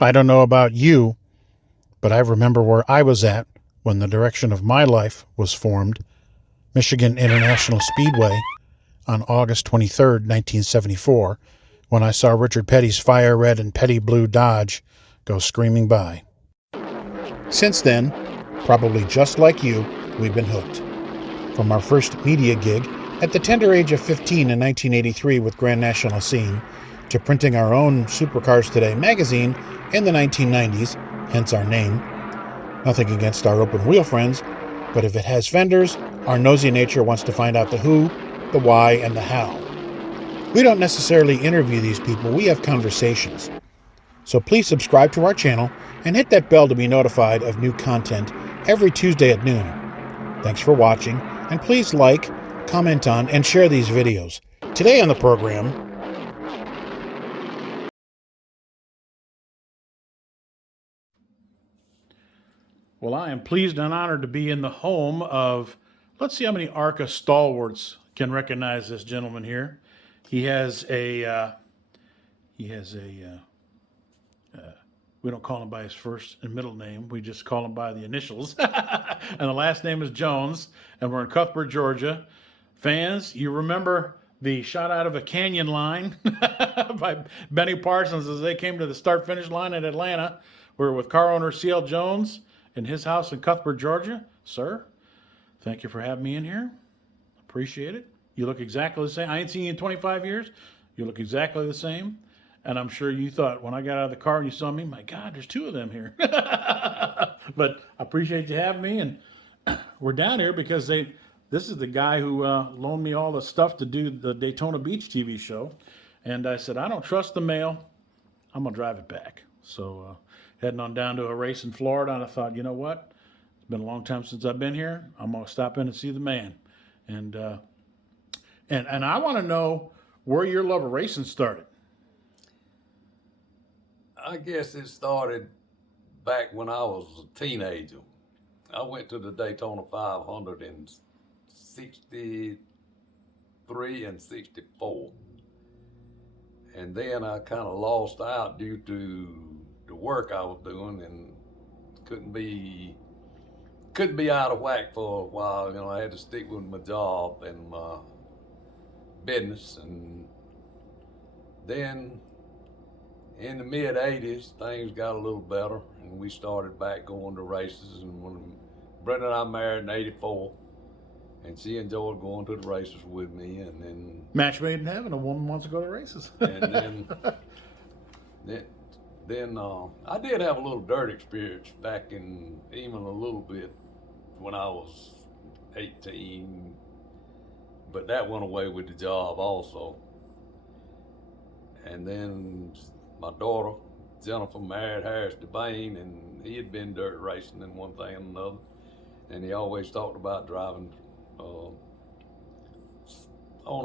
I don't know about you, but I remember where I was at when the direction of my life was formed, Michigan International Speedway, on August 23rd, 1974, when I saw Richard Petty's fire red and petty blue Dodge go screaming by. Since then, probably just like you, we've been hooked. From our first media gig at the tender age of 15 in 1983 with Grand National Scene, to printing our own Supercars Today magazine in the 1990s, hence our name. Nothing against our open wheel friends, but if it has fenders, our nosy nature wants to find out the who, the why, and the how. We don't necessarily interview these people, we have conversations. So please subscribe to our channel and hit that bell to be notified of new content every Tuesday at noon. Thanks for watching, and please like, comment on, and share these videos. Today on the program, well, I am pleased and honored to be in the home of, let's see how many ARCA stalwarts can recognize this gentleman here. He has a, we don't call him by his first and middle name. We just call him by the initials. And the last name is Jones. And we're in Cuthbert, Georgia. Fans, you remember the shot out of a canyon line by Benny Parsons as they came to the start-finish line in Atlanta. We're with car owner C.L. Jones in his house in Cuthbert, Georgia. Sir, thank you for having me in here. Appreciate it. You look exactly the same. I ain't seen you in 25 years. You look exactly the same. And I'm sure you thought when I got out of the car and you saw me, my God, there's two of them here. But I appreciate you having me. And we're down here because this is the guy who loaned me all the stuff to do the Daytona Beach TV show. And I said, I don't trust the mail. I'm going to drive it back. So heading on down to a race in Florida, and I thought, you know what? It's been a long time since I've been here. I'm going to stop in and see the man. And I want to know where your love of racing started. I guess it started back when I was a teenager. I went to the Daytona 500 in 63 and 64. And then I kind of lost out due to the work I was doing and couldn't be out of whack for a while. You know, I had to stick with my job and my business. And then in the mid 80s, things got a little better and we started back going to races. And when Brenda and I married in 84, and she enjoyed going to the races with me. And then match made in heaven, a woman wants to go to races. And then I did have a little dirt experience back in even a little bit when I was 18, but that went away with the job also. And then my daughter, Jennifer, married Harris DeVane, and he had been dirt racing and one thing and another. And he always talked about driving on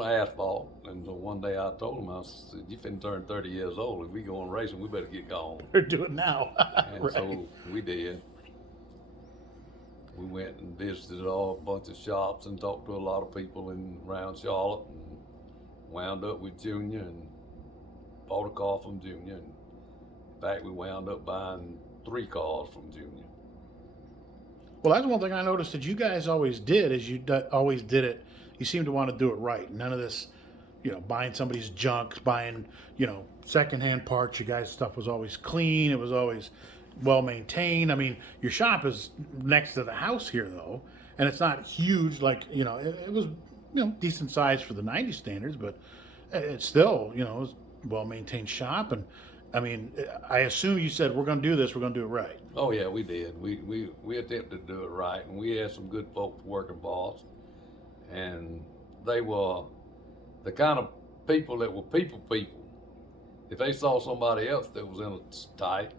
asphalt. And so one day I told him, I said, you finna turn 30 years old. If we going racing, we better get going. We're doing it now. And right. So we did. We went and visited a bunch of shops and talked to a lot of people around Charlotte, and wound up with Junior and bought a car from Junior. And in fact, we wound up buying 3 cars from Junior. Well, that's one thing I noticed that you guys always did, is you always did it. You seem to want to do it right. None of this, buying somebody's junk, buying, secondhand parts. You guys' stuff was always clean. It was always well maintained. I mean, your shop is next to the house here, though, and it's not huge. Like, it was, decent size for the '90s standards, but it's still, it was a well maintained shop. And I mean, I assume you said, we're going to do this, we're going to do it right. Oh yeah, we did. We attempted to do it right, and we had some good folks working for us, and they were the kind of people that were people. If they saw somebody else that was in a tight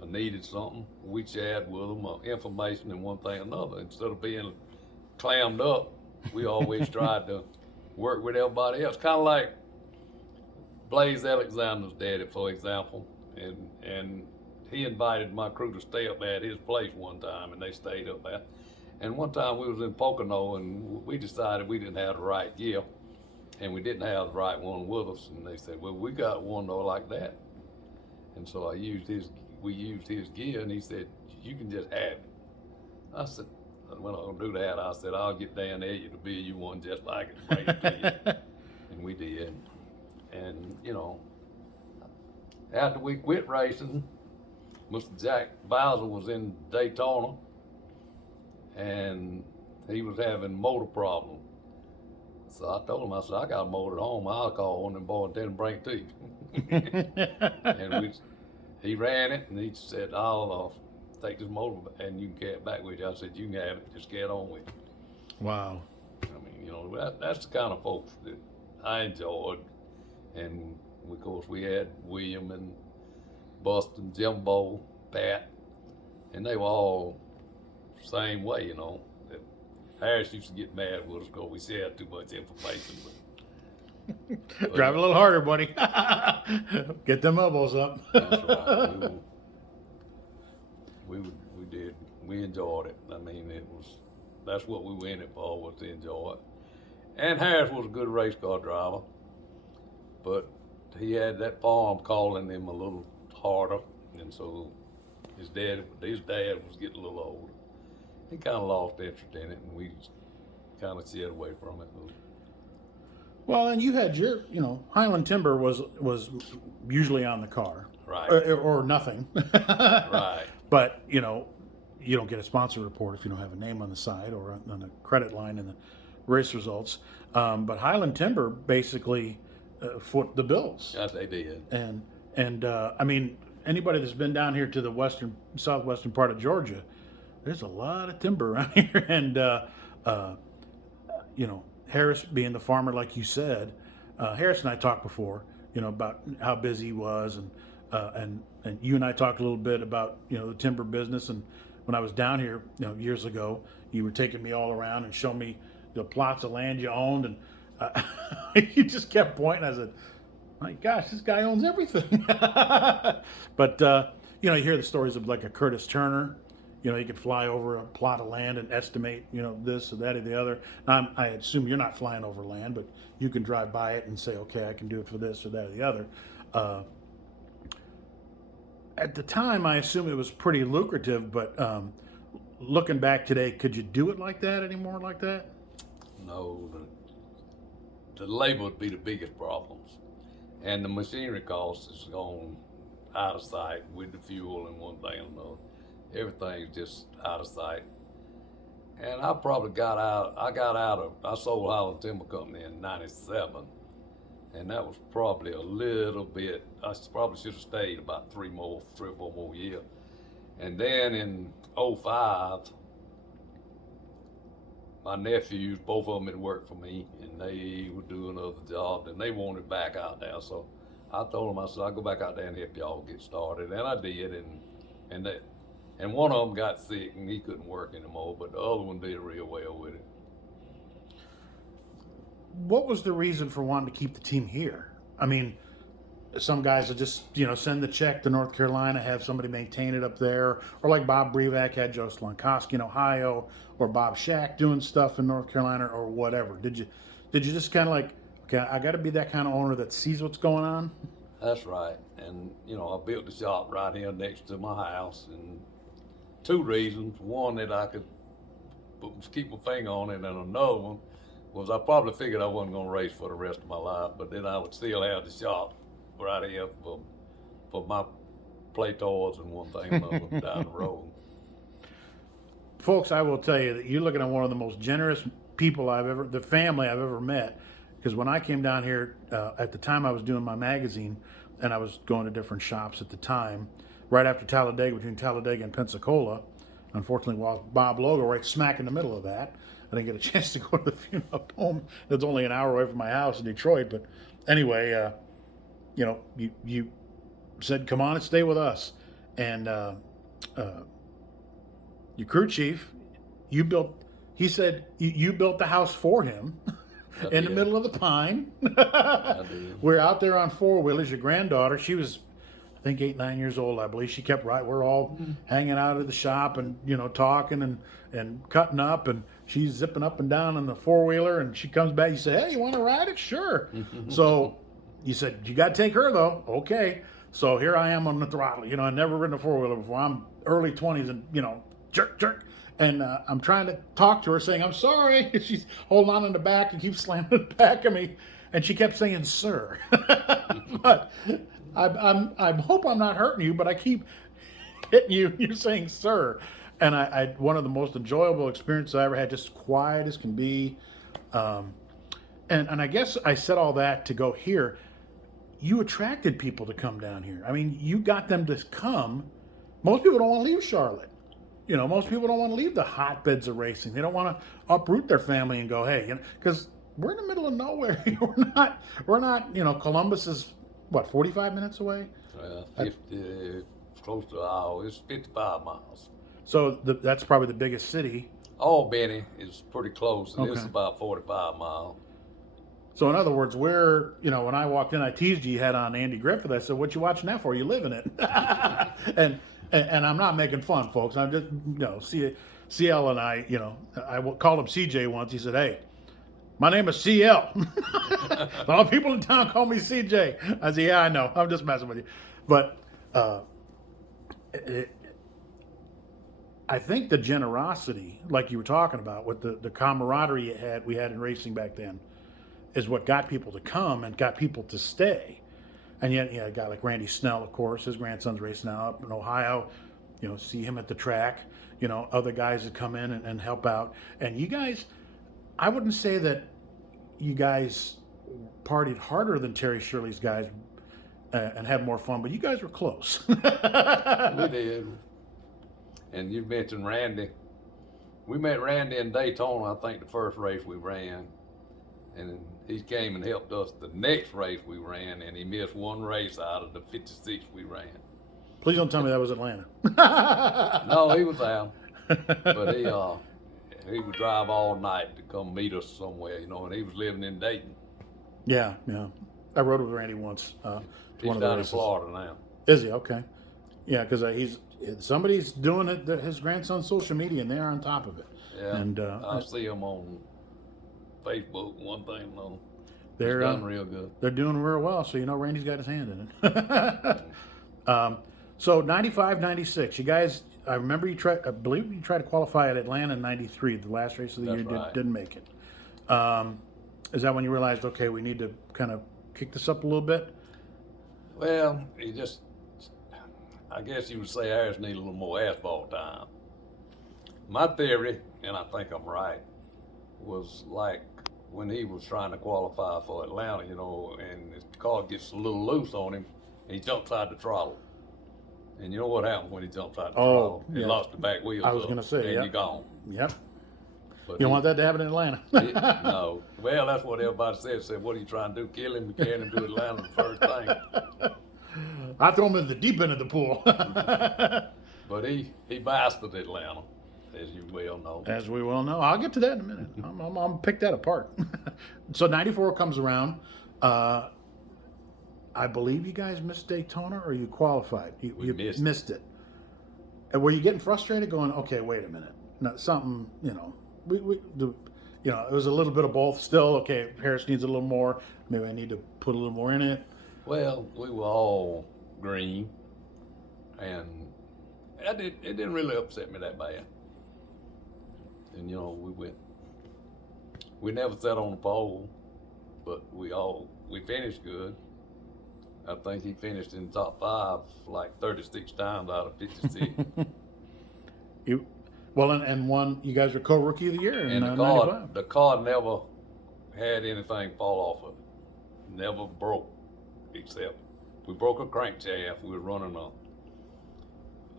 or needed something, we shared with them information and one thing or another. Instead of being clammed up, we always tried to work with everybody else. Kind of like Blaze Alexander's daddy, for example, and he invited my crew to stay up at his place one time, and they stayed up there. And one time we was in Pocono, and we decided we didn't have the right gear, and we didn't have the right one with us. And they said, well, we got one though like that. And so we used his gear, and he said, "You can just have it." I said, "We're not gonna do that." I said, "I'll get down there to build you one just like it, bring it to you." And we did. And after we quit racing, Mr. Jack Bowser was in Daytona, and he was having motor problems. So I told him, I said, "I got a motor at home. I'll call one of them boys and tell them to bring it to you." And he ran it, and he said, "I'll take this motor and you can carry it back with you." I said, "You can have it. Just get on with it." Wow. I mean, that's the kind of folks that I enjoyed. And of course, we had William and Buston, Jimbo, Pat, and they were all the same way, That Harris used to get mad with us because we shared too much information. But Drive a little harder, buddy. Get them elbows up. that's right. We did. We enjoyed it. I mean, that's what we were in it for, was to enjoy it. And Harris was a good race car driver, but he had that farm calling him a little harder, and so his dad was getting a little older. He kind of lost interest in it, and we kind of shied away from it. Well, and you had your, Highland Timber was usually on the car, Right. or nothing. Right. But you don't get a sponsor report if you don't have a name on the side or on a credit line in the race results. But Highland Timber basically foot the bills. Yeah, they did. And I mean, anybody that's been down here to the southwestern part of Georgia, there's a lot of timber around here. And Harris being the farmer, like you said, Harris and I talked before, about how busy he was, and you and I talked a little bit about the timber business. And when I was down here, years ago, you were taking me all around and showing me the plots of land you owned, and you just kept pointing. I said, "My gosh, this guy owns everything." But you hear the stories of like a Curtis Turner. He could fly over a plot of land and estimate, this or that or the other. I assume you're not flying over land, but you can drive by it and say, "Okay, I can do it for this or that or the other." At the time, I assume it was pretty lucrative, but looking back today, could you do it like that anymore, like that? No, the labor would be the biggest problems, and the machinery cost is gone out of sight with the fuel and one thing and another. Everything's just out of sight. And I probably I sold Highland Timber Company in '97, and that was probably a little bit, I probably should have stayed about 3 or 4 more years. And then in '05, my nephews, both of them had worked for me, and they were doing other jobs, and they wanted back out there. So I told them, I said, "I'll go back out there and help y'all get started." And I did, and one of them got sick and he couldn't work anymore, but the other one did real well with it. What was the reason for wanting to keep the team here? I mean, some guys will just, send the check to North Carolina, have somebody maintain it up there, or like Bob Brevac had Joe Slonkowski in Ohio, or Bob Shack doing stuff in North Carolina, or whatever. Did you just kind of like, okay, I got to be that kind of owner that sees what's going on? That's right. And, I built the shop right here next to my house, and 2 reasons. One, that I could keep my finger on it, and another one was I probably figured I wasn't going to race for the rest of my life, but then I would still have the shop right here for my play toys and one thing another down the road. Folks, I will tell you that you're looking at one of the most generous people the family I've ever met. Because when I came down here, at the time I was doing my magazine, and I was going to different shops at the time, right after Talladega, between Talladega and Pensacola. Unfortunately, while Bob Logo right smack in the middle of that, I didn't get a chance to go to the funeral home. It's only an hour away from my house in Detroit. But anyway, you said, "Come on and stay with us." And your crew chief, he said you built the house for him in the middle of the pine. We're out there on 4-wheelers. Your granddaughter, she was, I think, 8, 9 years old, I believe. She kept right. We're all hanging out at the shop and talking and cutting up, and she's zipping up and down on the 4-wheeler, and she comes back. You say, "Hey, you want to ride it?" "Sure." So you said, "You got to take her though." "Okay." So here I am on the throttle. I've never ridden a four-wheeler before. I'm early 20s and, jerk, jerk. And I'm trying to talk to her saying, I'm sorry. And she's holding on in the back and keeps slamming the back of me. And she kept saying, sir. But I hope I'm not hurting you, but I keep hitting you. You're saying, sir. And I one of the most enjoyable experiences I ever had, just quiet as can be. And I guess I said all that to go here. You attracted people to come down here. I mean, you got them to come. Most people don't want to leave Charlotte. Most people don't want to leave the hotbeds of racing. They don't want to uproot their family and go, hey, because we're in the middle of nowhere. we're not, Columbus is, what, 45 minutes away? 50, close to an hour. It's 55 miles. So that's probably the biggest city. Albany is pretty close, and Okay. it's about 45 miles. So in other words, when I walked in, I teased you had on Andy Griffith. I said, what you watching that for? You live in it. and I'm not making fun, folks. I'm just, CL and I, I called him CJ once. He said, hey, my name is CL. A lot of people in town call me CJ. I said, yeah, I know. I'm just messing with you. But I think the generosity, like you were talking about, with the camaraderie we had in racing back then, is what got people to come and got people to stay. And yet, a guy like Randy Snell, of course, his grandson's racing now up in Ohio. See him at the track. Other guys that come in and help out. And you guys, I wouldn't say that you guys partied harder than Terry Shirley's guys and had more fun, but you guys were close. We did. And you mentioned Randy. We met Randy in Daytona, I think the first race we ran. And he came and helped us the next race we ran, and he missed one race out of the 56 we ran. Please don't tell me that was Atlanta. No, he was out. But he would drive all night to come meet us somewhere, and he was living in Dayton. Yeah. I rode with Randy once. He's one of the down in races. Florida now. Is he? Okay. Yeah, because somebody's doing it, his grandson's social media, and they're on top of it. Yeah, And I see him on Facebook, one thing and another. they're He's done real good. They're doing real well, so Randy's got his hand in it. So 95, 96, you guys. I remember I believe you tried to qualify at Atlanta in 93, the last race of the That's year. right. Didn't make it. Is that when you realized, okay, we need to kind of kick this up a little bit? Well, I guess you would say ours need a little more asphalt time. My theory, and I think I'm right, was like when he was trying to qualify for Atlanta, and his car gets a little loose on him, and he jumps out the throttle. And you know what happens when he jumps out the throttle? He yeah. lost the back wheels. I was gonna say, and yep. you're gone. Yep. But You don't want that to happen in Atlanta. no. Well, that's what everybody said. Said, what are you trying to do? Kill him? Carry him to Atlanta the first thing. I throw him in the deep end of the pool. But he mastered Atlanta, as you well know. As we well know. I'll get to that in a minute. I'm gonna pick that apart. So 94 comes around. I believe you guys missed Daytona, or you qualified. You missed it. And were you getting frustrated, going, okay, wait a minute, no, something, we do, it was a little bit of both. Still, okay, Harris needs a little more. Maybe I need to put a little more in it. Well, we were all green, and it didn't really upset me that bad. And we never sat on the pole, but we finished good. I think he finished in top 5 like 36 times out of 56. And one, you guys were co-rookie of the year in And 95. the car never had anything fall off of it. Never broke, except we broke a crankshaft. We were running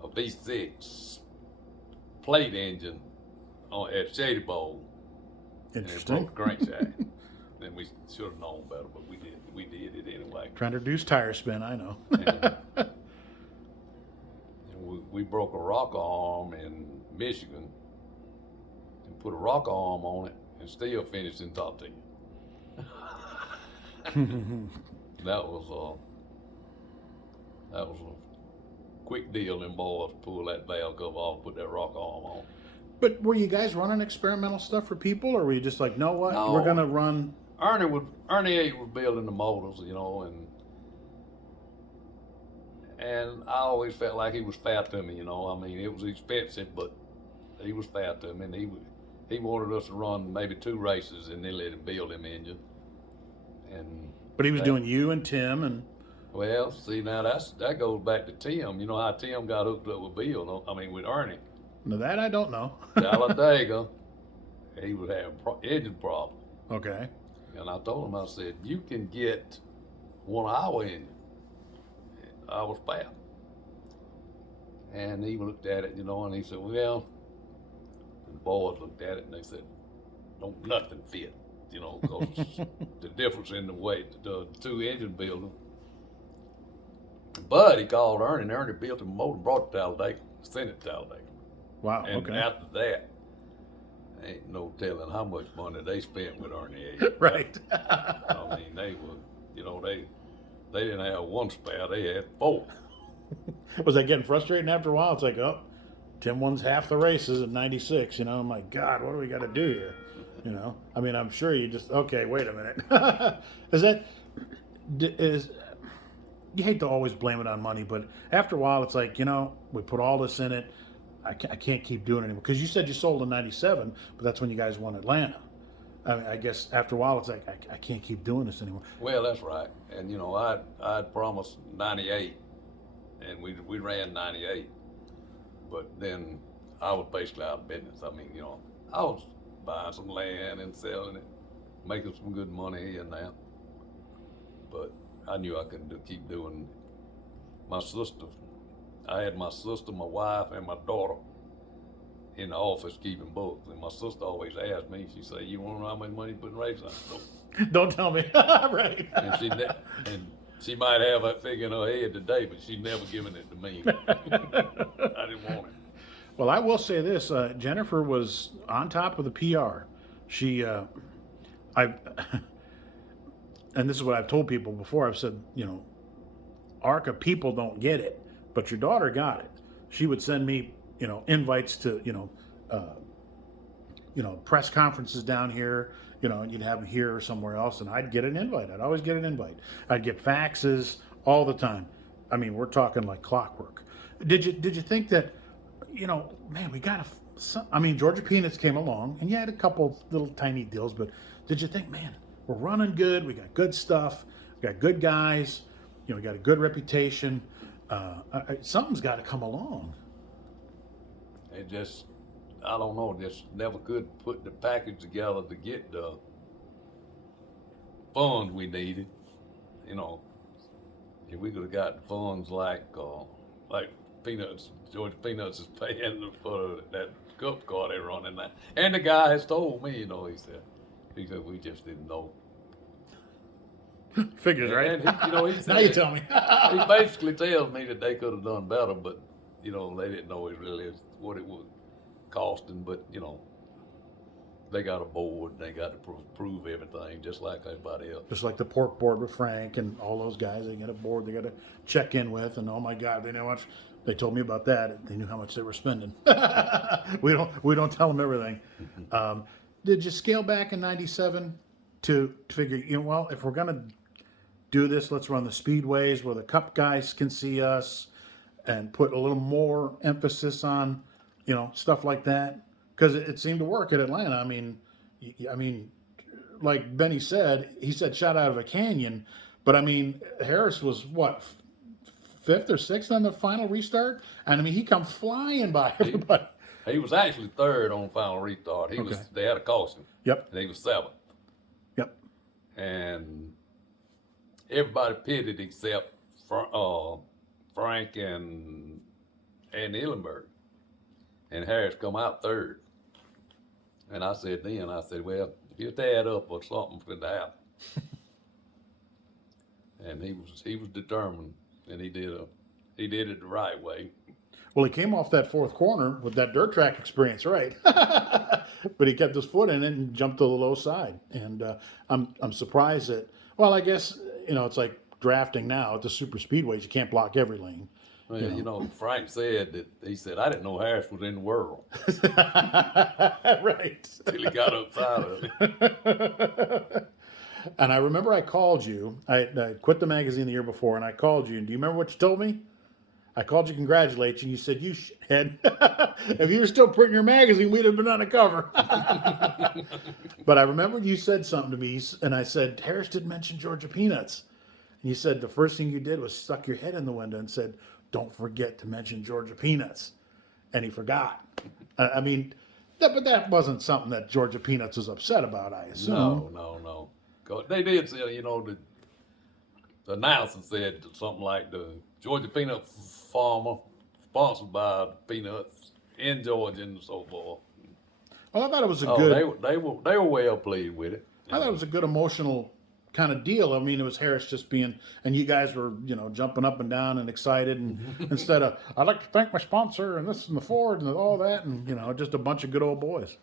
a V6 plate engine at Shady Bowl. Interesting. And it broke the crankshaft. And we should have known better, but we did. We did it anyway. Trying to reduce tire spin, I know. And we broke a rocker arm in Michigan and put a rocker arm on it and still finished in top 10. That was a quick deal. Them boys pull that valve cover off, put that rocker arm on. But were you guys running experimental stuff for people, or were you just like, no, what? No. We're gonna run. Ernie 8 was building the motors, and And I always felt like he was fair to me, you know. I mean, it was expensive, but he was fair to me, and he wanted us to run maybe 2 races, and then let him build him engine. And But he was that, doing you and Tim and. well, see now that goes back to Tim. You know how Tim got hooked up with Bill? No, I mean with Ernie. Now that I don't know. Talladega, he would have engine problem. Okay. And I told him, I said, you can get one of our engine. I was fat. And he looked at it, you know, and he said, well, the boys looked at it and they said, don't nothing fit, you know, because the difference in the weight, the 2 engine building. But he called Ernie, and Ernie built him a motor and brought it to Talladega, sent it to Talladega. Wow. And Okay. after that, ain't no telling how much money they spent with Ernie. Right. I mean, they were, you know, they didn't have 1 spare, they had 4. Was that getting frustrating after a while? It's like, oh, Tim wins half the races at 96. You know, I'm like, God, what do we got to do here? You know, I mean, I'm sure you just, okay, wait a minute. Is you hate to always blame it on money, but after a while, it's like, you know, we put all this in it. I can't keep doing it anymore. Because you said you sold in 97, but that's when you guys won Atlanta. I mean, I guess after a while, it's like, I can't keep doing this anymore. Well, that's right. And, you know, I'd promised 98, and we ran 98. But then I was basically out of business. I mean, you know, I was buying some land and selling it, making some good money here and there. But I knew I couldn't keep doing. My sister, I had my sister, my wife, and my daughter in the office keeping books. And my sister always asked me, she said, you want to know how much money you put in races? I said, no. Don't tell me. Right. And she might have that figure in her head today, but she's never given it to me. I didn't want it. Well, I will say this: Jennifer was on top of the PR. She, I, and this is what I've told people before. I've said, you know, ARCA people don't get it, but your daughter got it. She would send me, you know, invites to, press conferences down here, you know, and you'd have them here or somewhere else, and I'd get an invite. I'd always get an invite. I'd get faxes all the time. I mean, we're talking like clockwork. Did you think that, you know, man, we got I mean, Georgia Peanuts came along, and you had a couple little tiny deals, but did you think, man, we're running good, we got good stuff, we got good guys, you know, we got a good reputation, something's got to come along. It just, I don't know, just never could put the package together to get the funds we needed. You know, if we could have got funds like Peanuts, Georgia Peanuts is paying for that cup car they're running now. And the guy has told me, you know, he said we just didn't know. Figures, right? And he, you know, he said, now you tell me. He basically tells me that they could have done better, but you know, they didn't know it really what it was costing. But you know, they got a board, and they got to prove everything, just like everybody else. Just like the pork board with Frank and all those guys, they got a board they got to check in with, and oh my God, they know how much. They told me about that. They knew how much they were spending. we don't tell them everything. Did you scale back in '97 to figure, you know, well, if we're gonna do this, let's run the speedways where the Cup guys can see us, and put a little more emphasis on, you know, stuff like that, because it seemed to work at Atlanta. I mean, like Benny said, he said shot out of a canyon, but I mean, Harris was what, 5th or 6th on the final restart, and I mean, he come flying by everybody. He was actually 3rd on final restart. They had a caution. Yep. And he was 7th. Yep. And everybody pitted except Frank and Illenberg. And Harris come out 3rd. And I said, well, if you add up or something's going to happen. And he was determined, and he did it the right way. Well, he came off that 4th corner with that dirt track experience, right? But he kept his foot in it and jumped to the low side. And I'm surprised that. Well, I guess, you know, it's like drafting now at the super speedways. You can't block every lane. Well, you know, Frank said that, he said, I didn't know Harris was in the world. Right. Till he got outside of it. And I remember I called you. I quit the magazine the year before, and I called you. And do you remember what you told me? I called you to congratulate you. You said, you shithead. If you were still printing your magazine, we'd have been on the cover. But I remember you said something to me, and I said, Harris didn't mention Georgia Peanuts. And you said the first thing you did was stuck your head in the window and said, don't forget to mention Georgia Peanuts. And he forgot. I mean, but that wasn't something that Georgia Peanuts was upset about, I assume. No. 'Cause they did say, the announcer said something like the Georgia peanut farmer sponsored by peanuts in Georgia and so forth. Well, I thought it was a good. They were well pleased with it. I thought it was a good emotional kind of deal. I mean, it was Harris just being, and you guys were, jumping up and down and excited, and instead of, I'd like to thank my sponsor and this and the Ford and all that, and just a bunch of good old boys.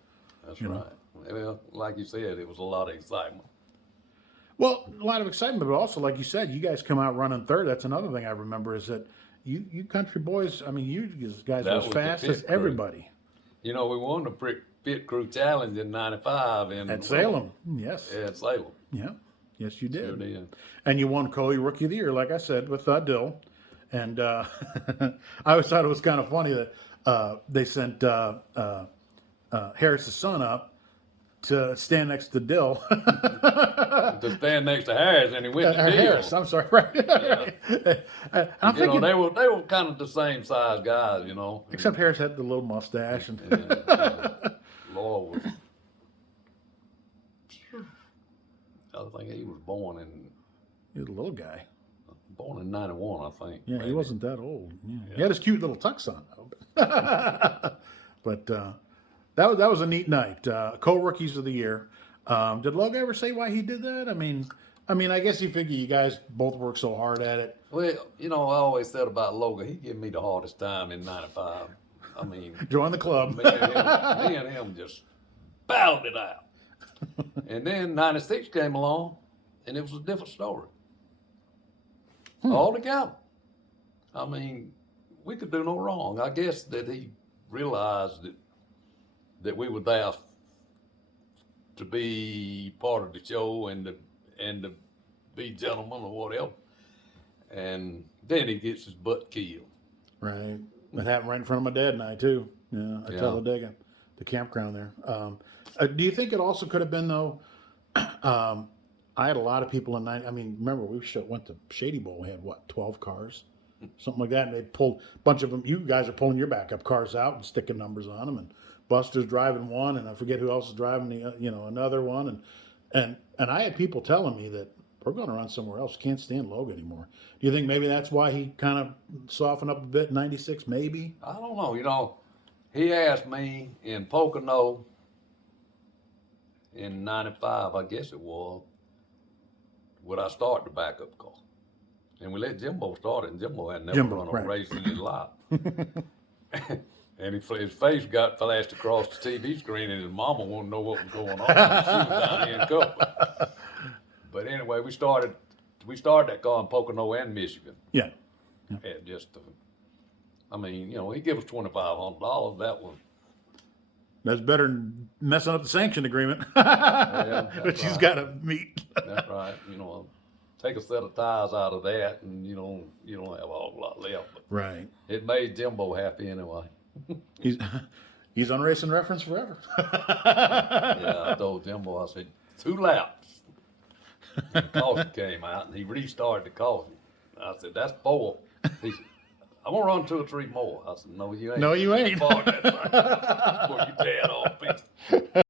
That's right. Well, like you said, it was a lot of excitement. Well, a lot of excitement, but also, like you said, you guys come out running third. That's another thing I remember is that you country boys, I mean, you guys were as fast as everybody. We won the Pit Crew Challenge in '95 at Salem. Yes. Yeah, at Salem. Yeah. Yes, you did. Sure did. And you won Coley Rookie of the Year, like I said, with Dill. And I always thought it was kind of funny that they sent Harris's son up to stand next to Dill. To stand next to Harris, and he went to Dill. Harris, I'm sorry. Right. Yeah. I'm thinking, they were kind of the same size guys, Except Harris had the little mustache. And Lord was... I think he was born in... He was a little guy. Born in '91, I think. Yeah, maybe. He wasn't that old. Yeah. He had his cute little tux on, though. But that was a neat night. Co-rookies of the year. Did Logan ever say why he did that? I mean, I guess he figured you guys both worked so hard at it. Well, I always said about Logan, he gave me the hardest time in '95. I mean... Join the club. me and him just battled it out. And then '96 came along, and it was a different story. Altogether. I mean, we could do no wrong. I guess that he realized that we were there to be part of the show and to be gentlemen or whatever. And then he gets his butt killed. Right. That happened right in front of my dad and I, too. Yeah, at Talladega, the campground there. Do you think it also could have been, though, I had a lot of people in remember we went to Shady Bowl, we had 12 cars? Something like that, and they pulled a bunch of them. You guys are pulling your backup cars out and sticking numbers on them, and Buster's driving one, and I forget who else is driving another one, and I had people telling me that we're going to run somewhere else. Can't stand Logan anymore. Do you think maybe that's why he kind of softened up a bit in '96? Maybe. I don't know. He asked me in Pocono in '95, I guess it was, would I start the backup car? And we let Jimbo start it, and Jimbo had never run a race in his life. And his face got flashed across the TV screen, and his mama wanted to know what was going on. She was down here in Copeland. But anyway, we started that car in Pocono and Michigan. Yeah. And just, he gave us $2,500. That's better than messing up the sanction agreement that she's got to meet. That's right. Take a set of tires out of that, and you don't have a whole lot left. But right. It made Jimbo happy anyway. He's on Racing Reference forever. Yeah, I told Jimbo, I said, 2 laps. And the caution came out, and he restarted the caution. I said, that's 4. He said, I'm going to run 2 or 3 more. I said, no, you ain't. No, you ain't. Before you tear it off.